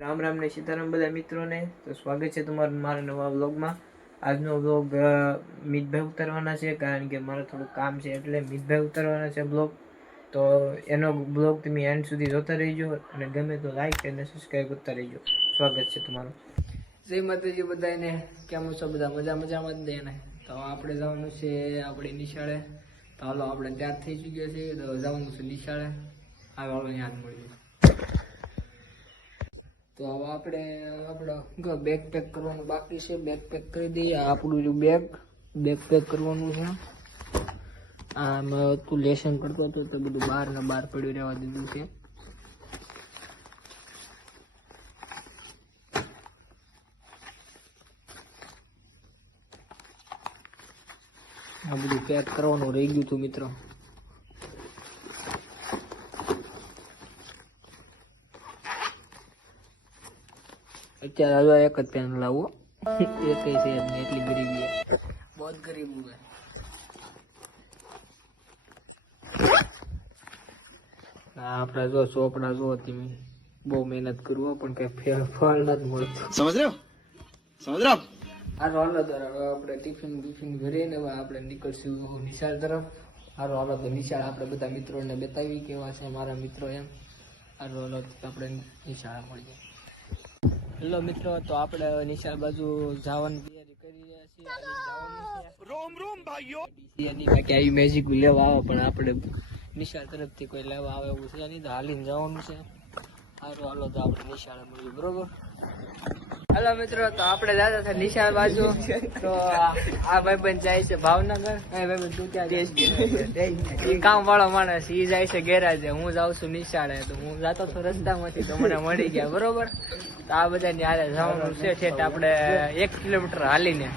રામ રામ ને સીતારામ બધા મિત્રોને. તો સ્વાગત છે તમારું મારા નવા વ્લોગમાં. આજનો વ્લોગ મિતભાઈ ઉતારવાના છે કારણ કે મારે થોડું કામ છે એટલે મિતભાઈ ઉતારવાના છે બ્લોગ તો એનો બ્લોગ તમે એન્ડ સુધી જોતા રહીજો અને ગમે તો લાઈક અને સબસ્ક્રાઈબ કરતા રહીજો. સ્વાગત છે તમારું. જય માતાજી બધાને કેમ છો બધા? મજા મજામાં જ દે ને તો આપણે જવાનું છે આપણી નિશાળે. તો હાલો, આપણે તૈયાર થઈ ચૂક્યા છે તો જવાનું છે નિશાળે. આવે હાલો યાદ મળીએ તો હવે આપણે આપણો બેગ પેક કરવાનું બાકી છે. બેગ પેક કરી દઈએ. આ આપણું જો બેગ બેગ પેક કરવાનું છે. આમાં તું લેસન કરતો હતો તો બધું બહાર ને બહાર પડ્યું રહેવા દીધું છે. આ બધું પેક કરવાનું રહી ગયું હતું, મિત્રો. અત્યારે હવે એક જ પેન લાવો. એ એટલી ગરીબી બહુ ગરીબ હું આપણા જો ચોપડા જો તમે બહુ મહેનત કરવો પણ કઈ ફેર ફળ નથી મળતું. સમજ રહ્યો? સમજ રહ્યો? આ રોલ દ્વારા હવે આપણે ટિફિન બિફિન ભરીને ને આપણે નીકળશું નિશાળ તરફ. હારો હાલો તો નિશાળ આપણે બધા મિત્રોને બતાવી કેવા છે મારા મિત્રો એમ. હારો હાલો આપણે નિશાળા જાય હેલો મિત્રો તો આપણે નિશાળ બાજુ જવાની તૈયારી કરી રહ્યા છીએ. રોમ રોમ ભાઈઓ. ક્યાંય બાકી મેજિક લેવા આવે પણ આપણે નિશાળ તરફથી કોઈ લેવા આવે એવું છે નહીં તો હાલીને જવાનું છે. સારું હાલો તો આપણે નિશાળ મળીએ બરોબર? હાલો મિત્રો તો આપણે દાદા છે નિશાળ બાજુ. તો આ ભાઈબંધ જાય છે ભાવનગર. એ ભાઈબંધ તું એ કામ વાળો માણસ ઈ જાય છે ગેરાજે. હું જાઉં છું નિશાળે. તો હું જાતો છું રસ્તામાંથી તો મને મળી ગયા બરોબર? તો આ બધાની હારે જવાનું છે. ઠેઠ આપણે એક કિલોમીટર હાલીને.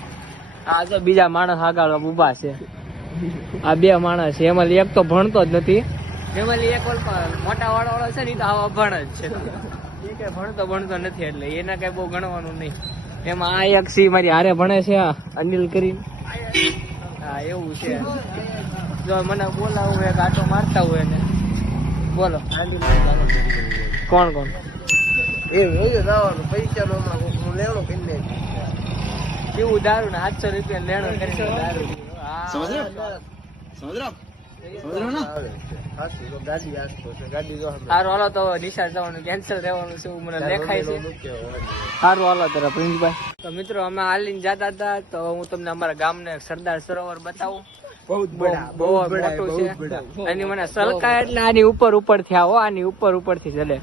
આ તો બીજા માણસ આગળ ઊભા છે. આ બે માણસ છે. એમાં એક તો ભણતો જ નથી. એમાંથી એક મોટા વાળો વાળો છે ને તો આવા ભણ જ છે. એ ભણતો ભણતો નથી એટલે એના કઈ બહુ ગણવાનું નહીં. એમાં આ એક સી મારી હારે ભણે છે આ અનિલ કરી હા એવું છે. જો મને બોલાવું હોય આટો મારતા હોય ને બોલો. કોણ કોણ? એ એવું જવાનું પૈસા નો હમણાં લેણું કરી લે. કેવું દારૂ ને આઠસો રૂપિયા લેણું કરી દારૂ. સમજ સમજ સારું હાલો તો નિશાળ જવાનું કેન્સલ રહેવાનું છે મને દેખાય છે. સારું હાલો તારા પ્રિન્સભાઈ તો મિત્રો અમે હાલીને જતા હતા તો હું તમને અમારા ગામને સરદાર સરોવર બતાવું. બહુ બહુ મોટું છે. એની મને સલકા એટલે આની ઉપર ઉપરથી આવો આની ઉપર ઉપરથી ચલે.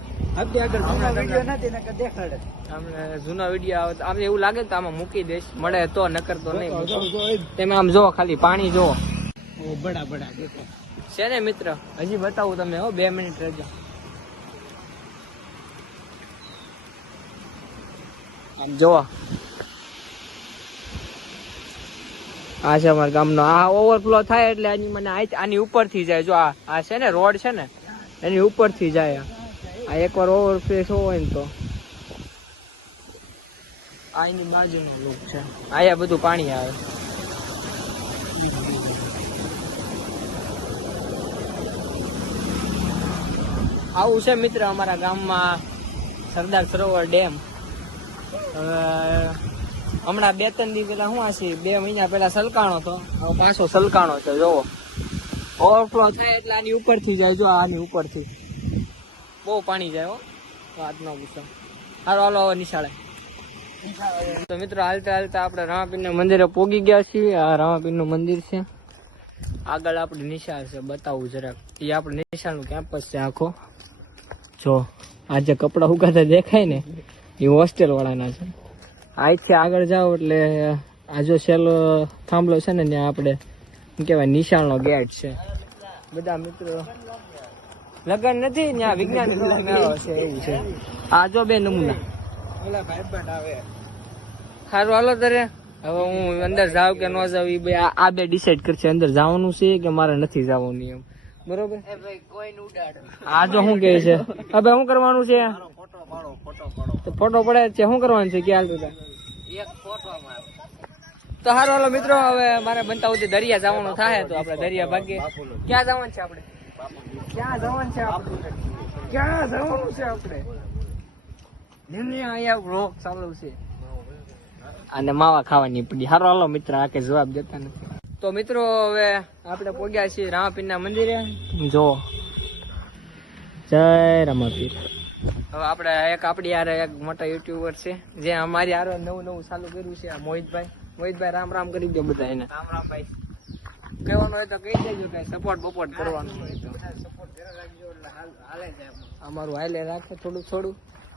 જૂના વીડિયો આવે આમ એવું લાગે તો આમાં મૂકી દઈશ. મળે તો નકર તો નહીં. તેમાં આમ જો ખાલી પાણી બડા બડા, દેખો. છે ને મિત્ર? હજી બતાવું તમે હો, બે મિનિટ રજા આમ જોવા. આ છે અમારા ગામનો. આ ઓવરફ્લો થાય એટલે આની મને આની ઉપરથી જાય. જો આ આ છે ને, રોડ છે ને, એની ઉપરથી જાય આ. એકવાર ઓવરફ્લો હોય ને તો. આની એની બાજુનો લોક છે. આયા બધું પાણી આવે. આવું છે મિત્ર અમારા ગામમાં સરદાર સરોવર ડેમ. હમણાં બે ત્રણ દિવસ પેલા શું હશે બે મહિના પેલા સલકાણો હતો. પાછો સલકાણો છે જોવો ઓવરફ્લો થાય એટલે આની ઉપરથી જાય, જો આની ઉપરથી. બહુ પાણી જાય હો. આજનો ગુસ્સો હારો હાલો, હવે નિશાળે. તો મિત્રો, હાલતા હાલતા આપણે રામાપીરના મંદિરે પોગી ગયા છીએ. આ રામાપીરનું મંદિર છે. આગળ આપણે નિશાળ છે બતાવું જરાક. એ આપણે નિશાળનું કેમ્પસ છે આખો. જો આ જે કપડા ઉગાતા દેખાય ને એ હોસ્ટેલ વાળાના છે. અહીંથી આગળ જાઓ એટલે આ જો છેલ્લો થાંભલો છે ને ત્યાં આપણે કહેવાય નિશાળનો ગેટ છે. બધા મિત્રો લગન નથી ત્યાં વિજ્ઞાન મેળો છે એવું છે. આ જો બે નમૂના. સારું હાલો તારે. હવે હું અંદર જાઉં કે ન જાઉં એ બે આ બે ડિસાઈડ કરશે. અંદર જવાનું છે કે મારે નથી જવાનું એમ. બરોબર? આ જો શું કહે છે? હવે શું કરવાનું છે? તો ફોટો પડે છે. શું કરવાનું છે? ક્યાં તું તો? હારો હાલો મિત્રો હવે મારે બનતા સુધી દરિયા જવાનું થાય તો આપણે દરિયા ભાગીએ. ક્યાં જવાનું છે આપણે? ક્યાં જવાનું છે આપણે? ક્યાં જવાનું છે આપણે? અહીંયા બ્લોક ચાલુ છે. અને માવા ખાવાની પડી. હારો હાલો મિત્ર આ કે જવાબ દેતા નથી. તો મિત્રો હવે આપણે પોગ્યા છીએ રામાપીરના મંદિરે. જો. જય રામાપીર. હવે આપણે એક આપણી યાર એક મોટા યુટ્યુબર છે જે અમારી યાર નવું નવું ચાલુ કર્યું છે આ મોહિતભાઈ. મોહિતભાઈ રામ રામ કરી દો બધા એને રામ રામ ભાઈ. કહેવાનું હોય તો કહી દેજો કે સપોર્ટ બપોર્ટ કરવાનું હોય તો. અમારું હાલે રાખે થોડું થોડું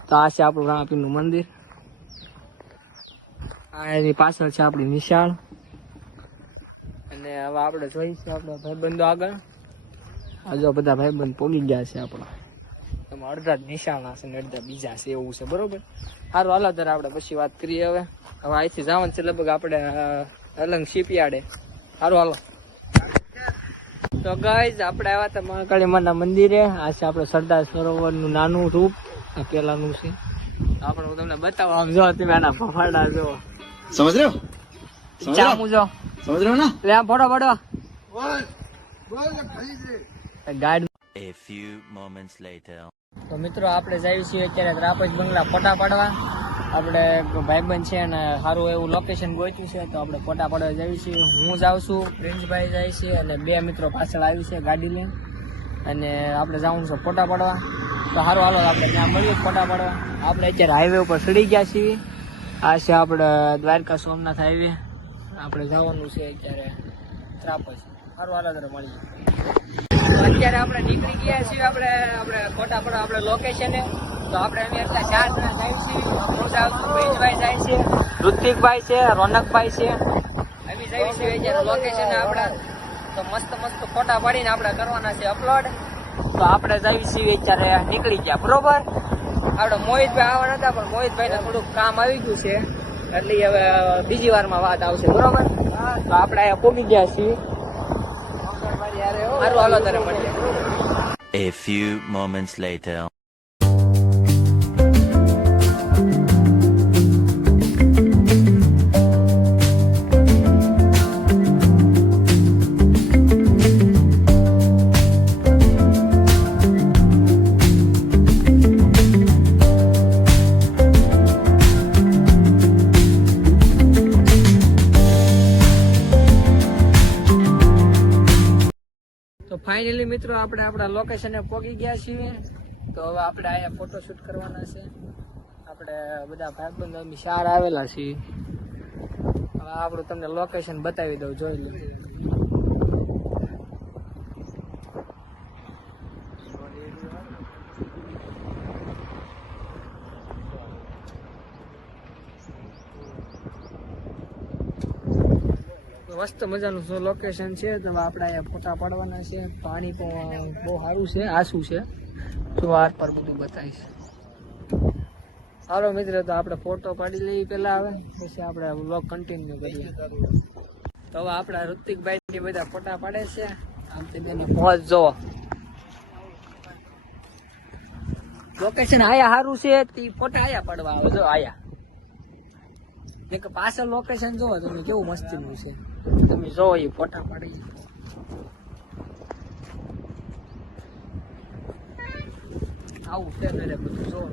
તો આ છે આપણું રામાપીરનું મંદિર. આ એની પાછળ છે આપણી નિશાળ અને હવે આપણે જોઈશું આપણા ભાઈબંધો આગળ. આ જો બધા ભાઈબંધ પોગી ગયા છે આપણા. એમાં અડધા નિશાળના છે ને અડધા બીજા છે એવું છે, બરોબર? સારું હાલો ત્યારે આપણે પછી વાત કરીએ હવે. હવે અહીંથી જવાનું છે લગભગ આપણે અલંગ શિપયાર્ડે સારું હાલો. તો ગાઈઝ આપણે આવ્યા હતા મહાકાળી માના મંદિરે. આ છે આપણે સરદાર સરોવરનું નાનું રૂપ. આ છે. આપણે હું તમને બતાવવા આમ જો, તમે આના ફફાડા, જો. समझ रहे हो समझ रहे हो ચામુ જો समझ रहे हो ना લે આમ photo photo guide A few moments later. તો મિત્રો આપણે જઈએ છીએ અત્યારે ત્રાપજ બંગલા ફોટા પાડવા આપણે એક ભાઈબંધ છે અને સારું એવું લોકેશન ગોચ્યું છે તો આપણે ફોટા પાડવા જઈએ છીએ હું જાઉં છું પ્રિન્સભાઈ જાય છે અને બે મિત્રો પાછળ આવી છે ગાડી લઈને અને આપણે જવાનું છે ફોટા પાડવા તો સારું હાલો આપણે ત્યાં મળીએ ફોટા પાડવા આપણે અત્યારે હાઈવે ઉપર ચડી ગયા છીએ આ છે આપણે દ્વારકા સોમનાથ હાઈવે. આપણે જવાનું છે અત્યારે ત્રાપજ સારું મળીએ. તો અત્યારે આપણે નીકળી ગયા છીએ આપણે આપણે ફોટા પણ આપણે લોકેશને તો આપણે અમે એટલા ચાર જણા જાય છીએ છું જાય છે ઋતિકભાઈ છે, રોનકભાઈ છે. અમે જઈએ છીએ અત્યારે લોકેશન આપણે. તો મસ્ત મસ્ત ફોટા પાડીને આપણે કરવાના છે અપલોડ તો આપણે જઈએ છીએ અત્યારે નીકળી ગયા, બરોબર? આપણે મોહિતભાઈ આવવાના હતા પણ મોહિતભાઈને થોડુંક કામ આવી ગયું છે. એટલે હવે બીજી વારમાં વાત આવશે બરોબર? તો આપણે અહીંયા પોગી ગયા છીએ. સારું હાલો તારે મળીએ. A few moments later. Finally મિત્રો, આપણે આપણા લોકેશને પહોંચી ગયા છીએ. તો હવે આપણે અહીંયા ફોટોશૂટ કરવાના છે. આપણે બધા ભાઈબંધો અમે ચાર આવેલા છીએ. હવે આપણું તમને લોકેશન બતાવી દઉં, જોઈ લો. મસ્ત મજાનું શું લોકેશન છે, તો આપણે અહીંયા ફોટા પાડવાના છે. પાણી પણ બહુ સારું છે આસું છે. તો આર પર બધું બતાવીશ. સારો મિત્ર, તો આપણે ફોટો પાડી લઈએ પહેલાં હવે. પછી આપણે વ્લોગ કન્ટિન્યુ કરીએ. તો હવે આપણા ઋતિકભાઈ બધા ફોટા પાડે છે. આમ તે બેની પહોંચ જોવો લોકેશન આયા સારું છે, તે ફોટા આયા પાડવા આવે. જો આયા એક પાછળ લોકેશન જોવો તમે કેવું મસ્તીનું છે. તમે જોવો એ ફોટા પાડી આવું છે બધું જોવો